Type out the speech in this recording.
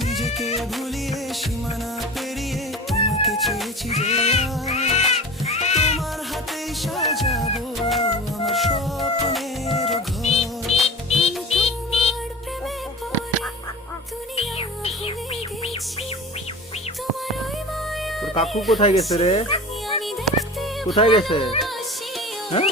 নিজেকে ভুলিয়ে সীমানা পেরিয়ে তোমাকে চেয়েছি যে তোমার হাতেই সাজাবো আমার স্বপ্নের ঘর। তোমার প্রেমে পড়ে দুনিয়া ভুলে গেছি, তোমার ওই মায়া তোর কাকু কোথায় গেছে রে? আমি দেখতে কোথায় গেছে? ভালোবাসি। হ্যাঁ